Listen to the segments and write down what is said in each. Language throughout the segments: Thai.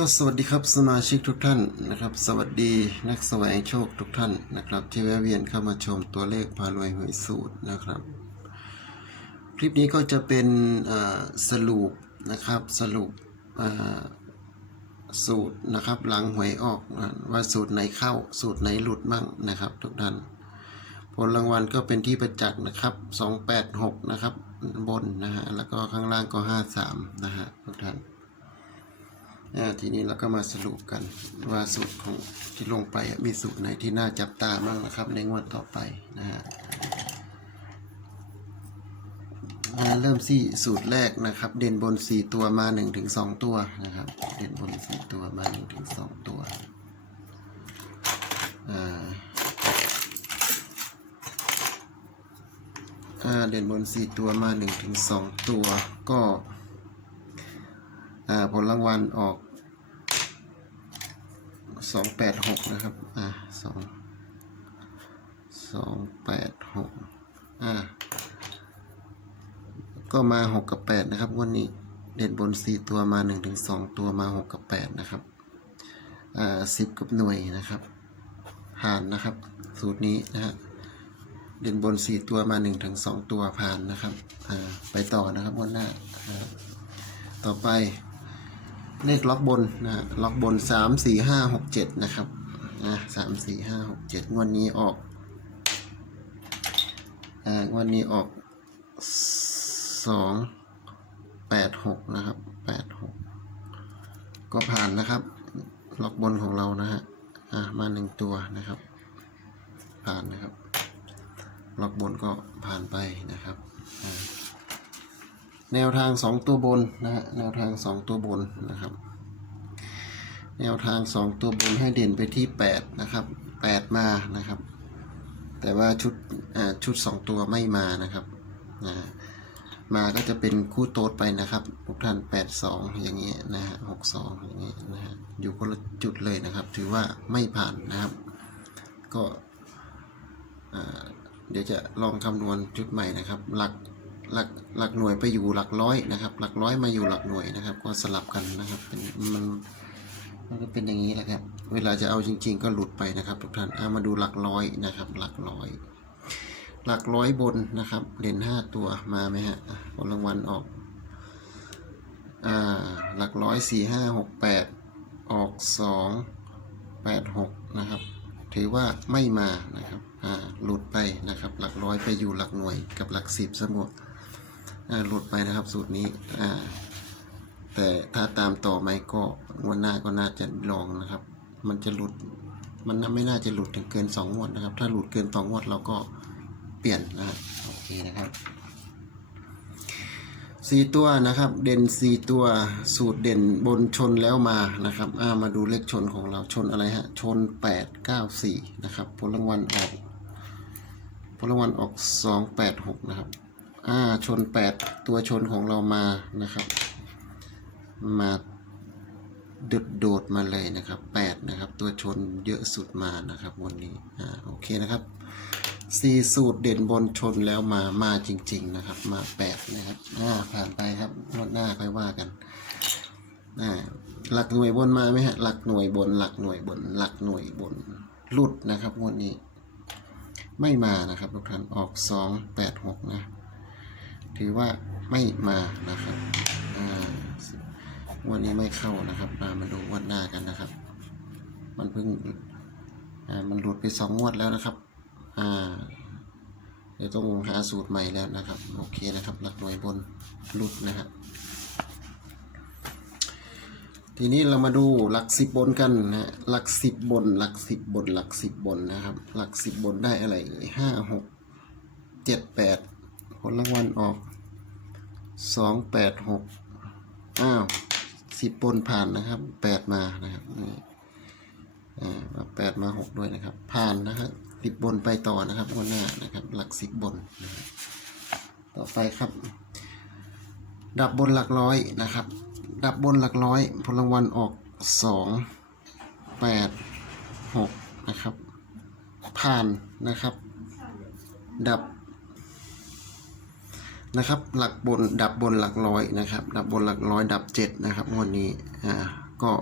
ก็สวัสดีครับสมาชิกทุกท่านนะครับ สวัสดีนักแสวงโชคทุกท่านนะครับ ที่แวะเวียนเข้ามาชมตัวเลขพารวยหวยสูตรนะครับ คลิปนี้ก็จะเป็นสรุปนะครับสรุปสูตรนะครับหลังหวยออกว่าสูตรไหนเข้าสูตรไหนหลุดมั่งนะครับ ทุกท่าน ผลรางวัลก็เป็นที่ประจักษ์นะครับ 286 นะครับบนนะฮะแล้วก็ข้างล่างก็ 53 นะฮะทุกท่าน ทีนี้เราก็มาสรุปกันว่าสูตรของที่ลงไปมีสูตรไหนที่น่าจับตามากนะครับ ในงวดต่อไปนะฮะอ่าเริ่มที่สูตรแรกนะครับ เด่นบน 4 ตัวมา 1-2 ตัวนะครับ เด่นบน 4 ตัวมา 1-2 ตัวอ่าอ่าเด่นบนสี่ตัวมาหนึ่งถึงสองตัวก็ ผลรางวัลออกสองแปดหกนะครับ อ่าสองสองแปดหกอ่า ก็มาหกกับแปดนะครับวันนี้เด่นบนสี่ตัวมาหนึ่งถึงสองตัวมาหกกับแปดนะครับ อ่าสิบกับหน่วยนะครับ ผ่านนะครับ สูตรนี้นะฮะ เด่นบนสี่ตัวมาหนึ่งถึงสองตัวผ่านนะครับ อ่า ไปต่อนะครับวันหน้า ต่อไป เลขล็อกบนนะฮะล็อกบนสามสี่ห้าหกเจ็ดนะครับอ่าสามสี่ห้าหกเจ็ดงวันนี้ออกอ่างวันนี้ออกสองแปดหกนะครับแปดหกก็ผ่านนะครับ ล็อกบนของเรานะฮะอ่ามาหนึ่งตัวนะครับ ผ่านนะครับ ล็อกบนก็ผ่านไปนะครับอ่า แนวทางสองตัวบนนะฮะแนวทางสองตัวบนนะครับ แนวทางสองตัวบนให้เด่นไปที่แปดนะครับแปดมานะครับ แต่ว่าชุดอ่าชุดสองตัวไม่มานะครับมาก็จะเป็นคู่โต๊ดไปนะครับทุกท่านแปดสองอย่างเงี้ยนะฮะหกสองอย่างเงี้ยนะฮะอยู่คนละจุดเลยนะครับ ถือว่าไม่ผ่านนะครับ ก็อ่าเดี๋ยวจะลองคำนวณชุดใหม่นะครับ หลัก หลักหลักหน่วยไปอยู่หลักร้อยนะครับ หลักร้อยมาอยู่หลักหน่วยนะครับ ก็สลับกันนะครับเป็นมันมันก็เป็นอย่างนี้แหละครับ เวลาจะเอาจริง ๆ ก็หลุดไปนะครับทุกท่านเอามาดูหลักร้อยนะครับ หลักร้อย หลักร้อยบนนะครับเด่นห้าตัวมาไหมฮะผลรางวัลออกอ่าหลักร้อยสี่ห้าหกแปดออกสองแปดหกนะครับ ถือว่าไม่มานะครับอ่าหลุดไปนะครับ หลักร้อยไปอยู่หลักหน่วยกับหลักสิบสมุดอ่า หลุดไปนะครับสูตรนี้แต่ถ้าตามต่อไหมก็งวดหน้าก็น่าจะลองนะครับ มันจะหลุดมันไม่น่าจะหลุดถึงเกินสองงวดนะครับ ถ้าหลุดเกินสองงวดเราก็เปลี่ยนนะโอเคนะครับสี่ตัวนะครับ เด่นสี่ตัวสูตรเด่นบนชนแล้วมานะครับามาดูเลขชนของเราชนอะไรฮะชนแปดเก้าสี่นะครับผลรางวัลออกผลรางวัลออกสองแปดหกนะครับ อ่าชนแปดตัวชนของเรามานะครับ มาโดดโดดมาเลยนะครับแปดนะครับ ตัวชนเยอะสุดมานะครับ วันนี้อ่าโอเคนะครับสี่สูตรเด่นบนชนแล้วมามาจริง ๆ นะครับ มาแปดนะครับอ่าผ่านไปครับงวดหน้าค่อยว่ากันอ่าหลักหน่วยบนมาไหมฮะหลักหน่วยบน หลักหน่วยบน หลักหน่วยบนหลุดนะครับงวดนี้ ไม่มานะครับทุกท่านออกสองแปดหกนะ ถือว่าไม่มานะครับอ่างวันนี้ไม่เข้านะครับมามาดูงวดหน้ากันนะครับ มันเพิ่งอ่ามันหลุดไปสองงวดแล้วนะครับอ่าเดี๋ยวต้องหาสูตรใหม่แล้วนะครับ โอเคนะครับ หลักหน่วยบนหลุดนะครับทีนี้เรามาดูหลักสิบบนกันนะฮะหลักสิบบน หลักสิบบน หลักสิบบนนะครับ หลักสิบบนได้อะไรห้าหกเจ็ดแปดผลรางวัลออก สองแปดหกอ้าวสิบบนผ่านนะครับแปดมานะครับนี่อ่าแปดมาหกด้วยนะครับ ผ่านนะครับสิบบนไปต่อนะครับวันหน้านะครับ หลักสิบบนนะครับต่อไปครับ ดับบนหลักร้อยนะครับ ดับบนหลักร้อยผลรางวัลออกสองแปดหกนะครับ ผ่านนะครับ ดับ นะครับ หลักบนดับบนหลักร้อยนะครับ ดับบนหลักร้อยดับเจ็ดนะครับงวดนี้อ่าก็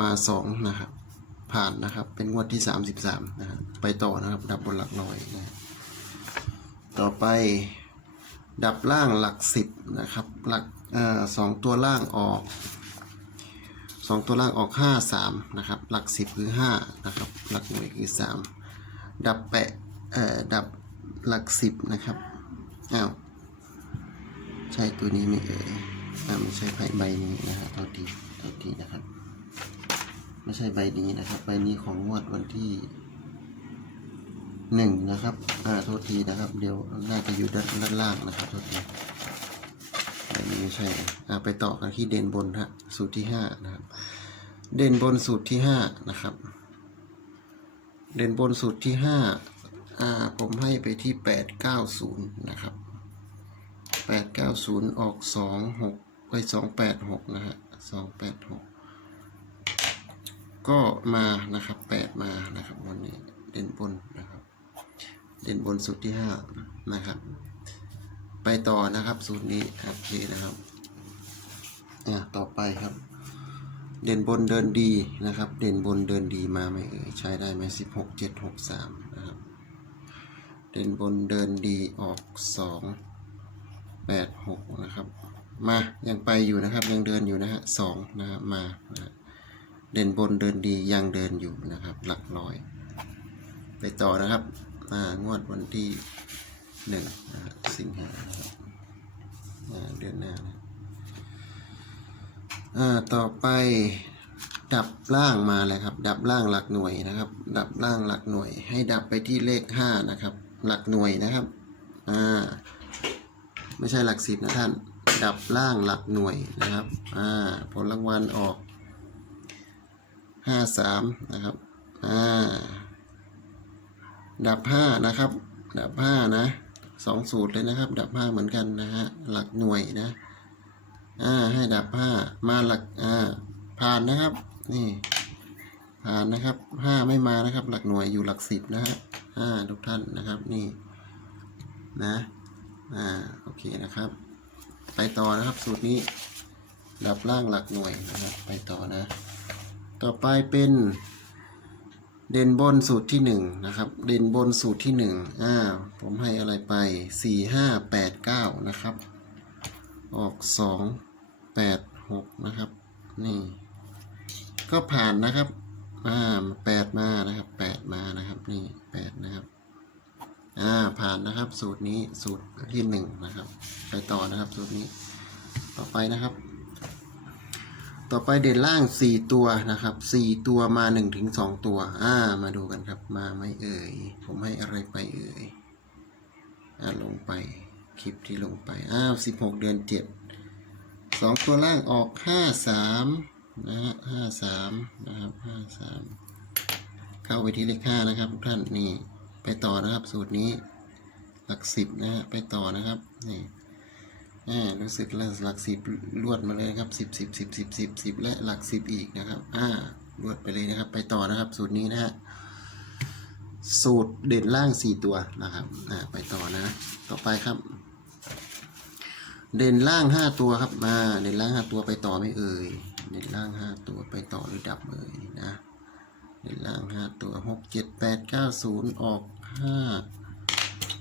มาสองนะครับ ผ่านนะครับ เป็นงวดที่สามสิบสามนะครับไปต่อนะครับ ดับบนหลักร้อยนะต่อไปดับล่างหลักสิบนะครับ หลักอ่อสองตัวล่างออกสองตัวล่างออกห้าสามนะครับ หลักสิบคือห้านะครับ หลักหน่วยคือสามดับแปะเอ่อดับหลักสิบนะครับ อ้าว ใช่ตัวนี้ไม่เอ่ยอ่าไม่ใช่ไพ่ใบนี้นะฮะเท่าทีเท่าทีนะครับ ไม่ใช่ใบนี้นะครับ ใบนี้ของงวดวันที่หนึ่งนะครับ อ่า โทษทีนะครับ เดี๋ยวน่าจะอยู่ด้านด้านล่างนะครับ โทษทีใบนี้ไม่ใช่ อ่า ไปต่อกันที่เด่นบนฮะ สูตรที่ห้านะครับ เด่นบนสูตรที่ห้านะครับ เด่นบนสูตรที่ห้าอ่า ผมให้ไปที่แปดเก้าศูนย์นะครับ แปดเก้าศูนย์ออกสองหกไปสองแปดหกนะฮะสองแปดหกก็มานะครับแปดมานะครับวันนี้เด่นบนนะครับ เด่นบนสูตรที่ห้านะครับ ไปต่อนะครับสูตรนี้โอเคนะครับอะต่อไปครับ เด่นบนเดินดีนะครับ เด่นบนเดินดีมาไหมเอ่ยใช้ได้ไหมสิบหกเจ็ดหกสามนะครับ เด่นบนเดินดีออกสอง แปดหกนะครับมายังไปอยู่นะครับยังเดินอยู่นะฮะสองนะครับมานะเด่นบนเดินดียังเดินอยู่นะครับ หลักร้อย ไปต่อนะครับอ่างวดวันที่หนึ่งนะสิงหาเดือนหน้านะอ่าต่อไปดับล่างมาเลยครับ ดับล่างหลักหน่วยนะครับ ดับล่างหลักหน่วย ให้ดับไปที่เลขห้านะครับ หลักหน่วยนะครับอ่า ไม่ใช่หลักสิบนะท่าน ดับล่างหลักหน่วยนะครับ อ่า ผลรางวัลออกห้าสามนะครับ อ่า ดับห้านะครับ ดับห้านะสองสูตรเลยนะครับ ดับห้าเหมือนกันนะฮะ หลักหน่วยนะ อ่า ให้ดับห้ามาหลัก อ่า ผ่านนะครับ นี่ ผ่านนะครับห้าไม่มานะครับ หลักหน่วยอยู่หลักสิบนะฮะอ่าทุกท่านนะครับ นี่ นะ อ่า เคนะครับ ไปต่อนะครับสูตรนี้ ดับล่างหลักหน่วยนะครับ ไปต่อนะ ต่อไปเป็น เด่นบนสูตรที่หนึ่งนะครับ เด่นบนสูตรที่หนึ่งอ่าผมให้อะไรไปสี่ห้าแปดเก้านะครับ ออกสองแปดหกนะครับ นี่ ก็ผ่านนะครับอ่าแปดมานะครับแปดมานะครับนี่ อ่าผ่านนะครับ สูตรนี้สูตรที่หนึ่งนะครับ ไปต่อนะครับ สูตรนี้ ต่อไปนะครับ ต่อไปเด่นล่างสี่ตัวนะครับสี่ตัวมาหนึ่งถึงสองตัว อ่า มาดูกันครับ มาไม่เอ่ย ผมให้อะไรไปเอ่ย อ่าลงไป คลิปที่ลงไป อ้าวสิบหกเดือนเจ็ดสองตัวล่างออกห้าสามนะฮะห้าสามนะครับห้าสามเข้าไปที่เลขห้านะครับทุกท่านนี่ ไปต่อนะครับ สูตรนี้หลักสิบนะฮะไปต่อนะครับนี่อ่ารู้สึกแล้วหลักสิบลวดมาเลยครับสิบสิบสิบสิบสิบสิบและหลักสิบอีกนะครับอ่าลวดไปเลยนะครับ ไปต่อนะครับ สูตรนี้นะฮะสูตรเด่นล่างสี่ตัวนะครับอ่าไปต่อนะ ต่อไปครับ เด่นล่างห้าตัวครับมาเด่นล่างห้าตัวไปต่อไม่เอ่ยเด่นล่างห้าตัวไปต่อหรือดับเอ่ยนะเด่นล่างห้าตัวหกเจ็ดแปดเก้าศูนย์ออก ห้า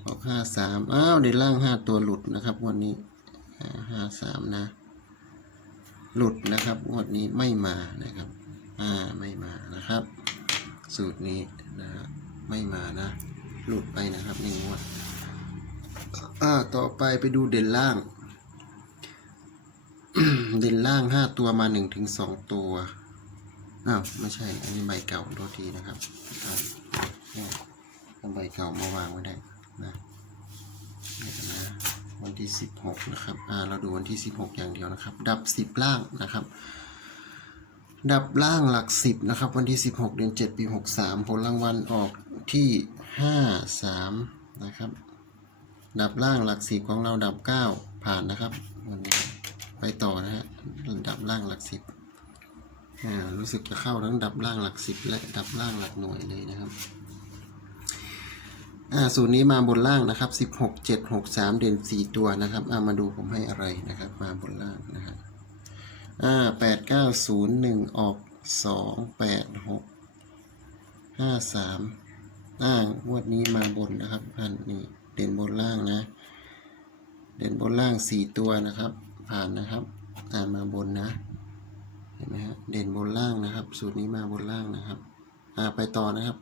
ออกห้าสามอ้าวเด่นล่างห้าตัวหลุดนะครับวันนี้ห้าสามนะ หลุดนะครับงวดนี้ไม่มานะครับอ่าไม่มานะครับ สูตรนี้นะฮะไม่มานะ หลุดไปนะครับหนึ่งงวดอ่าต่อไปไปดูเด่นล่าง เด่นล่างห้าตัวมาหนึ่งถึงสองตัวอ้าวไม่ใช่ อันนี้ใบเก่าโทษทีนะครับ เอาใบเก่ามาวางไว้ได้นะเดี๋ยนะวันที่ 16 นะครับ อ่า เราดูวันที่ 16 อย่างเดียวนะครับ ดับ 10 ล่างนะครับ ดับล่างหลัก 10 นะครับ วันที่ 16 เดือน 7 ปี 63 ผลรางวัลออกที่ 53 นะครับ ดับล่างหลัก 10 ของเราดับ 9 ผ่านนะครับวันนี้ไปต่อนะฮะ ดับล่างหลัก 10 อ่า รู้สึกจะเข้าทั้งดับล่างหลัก 10 และดับล่างหลักหน่วยเลยนะครับ อ่าสูตรนี้มาบนล่างนะครับสิบหกเจ็ดหกสามเด่นสี่ตัวนะครับอ่ามาดูผมให้อะไรนะครับ มาบนล่างนะครับอ่าแปดเก้าศูนย์หนึ่งออกสองแปดหกห้าสามอ่างวดนี้มาบนนะครับท่านนี่เด่นบนล่างนะ เด่นบนล่างสี่ตัวนะครับ ผ่านนะครับอ่ามาบนนะเห็นไหมฮะเด่นบนล่างนะครับ สูตรนี้มาบนล่างนะครับอ่าไปต่อนะครับ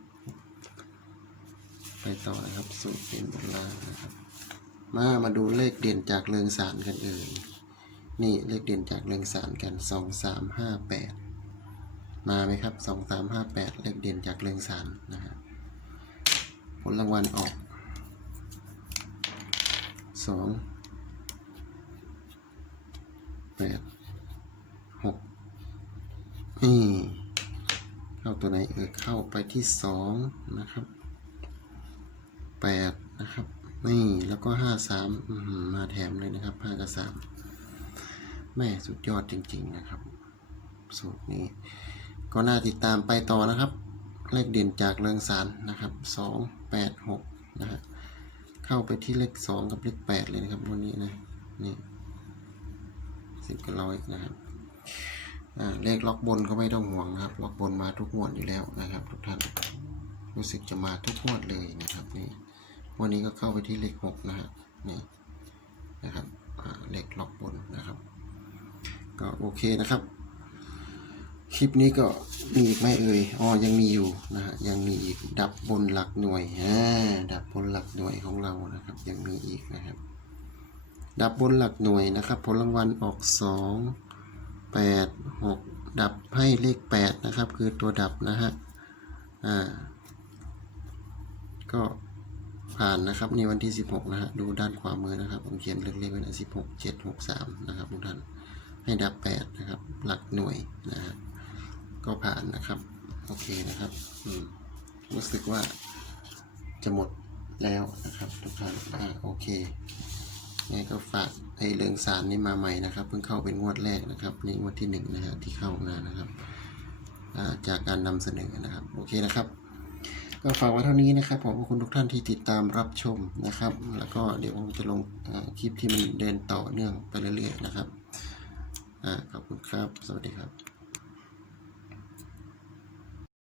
ไปต่อนะครับ สูตรเด่นบนล่างนะครับ มามาดูเลขเด่นจากเรืองสารกันเอ่ยนี่เลขเด่นจากเรืองสารกันสองสามห้าแปดมาไหมครับสองสามห้าแปดเลขเด่นจากเรืองสารนะครับผลรางวัลออกสองแปดหกนี่เข้าตัวไหนเอ่ยเข้าไปที่สองนะครับ แปดนะครับ นี่แล้วก็ห้าสามมาแถมเลยนะครับห้ากับสามแม่สุดยอดจริง ๆ นะครับ สูตรนี้ ก็น่าติดตามไปต่อนะครับ เลขเด่นจากเรืองสารนะครับสองแปดหกนะฮะเข้าไปที่เลขสองกับเลขแปดเลยนะครับวันนี้นะ นี่สิบกับร้อยนะครับเลขล็อกบนก็ไม่ต้องห่วงนะครับ ล็อกบนมาทุกงวดอยู่แล้วนะครับ ทุกท่านรู้สึกจะมาทุกงวดเลยนะครับนี่ วันนี้ก็เข้าไปที่เลขหกนะฮะนี่นะครับเลขล็อกบนนะครับ ก็โอเคนะครับ คลิปนี้ก็มีอีกไหมเอ่ยอ๋อยังมีอยู่นะฮะยังมีอีกดับบนหลักหน่วยอ่าดับบนหลักหน่วยของเรานะครับ ยังมีอีกนะครับ ดับบนหลักหน่วยนะครับ ผลรางวัลออกสองแปดหกดับให้เลขแปดนะครับ คือตัวดับนะฮะอ่าก็ ผ่านนะครับในวันที่ 16 นะฮะดูด้านขวามือนะครับ ผมเขียนเลขเลขไว้นะ16 7 6 3นะครับทุกท่านให้ดับ8นะครับ หลักหน่วยนะฮะก็ผ่านนะครับ โอเคนะครับอืมรู้สึกว่าจะหมดแล้วนะครับ ทุกท่านอ่าโอเคไงก็ฝากไอ้เรืองสารนี่มาใหม่นะครับ เพิ่งเข้าเป็นงวดแรกนะครับนี่งวดที่หนึ่งนะฮะที่เข้ามานะครับจากการนำเสนอนะครับ โอเคนะครับ ก็ฝากไว้เท่านี้นะครับผมขอบคุณทุกท่านที่ติดตามรับชมนะครับ แล้วก็เดี๋ยวผมจะลงคลิปที่มันเดินต่อเนื่องไปเรื่อยๆนะครับอขอบคุณครับ สวัสดีครับ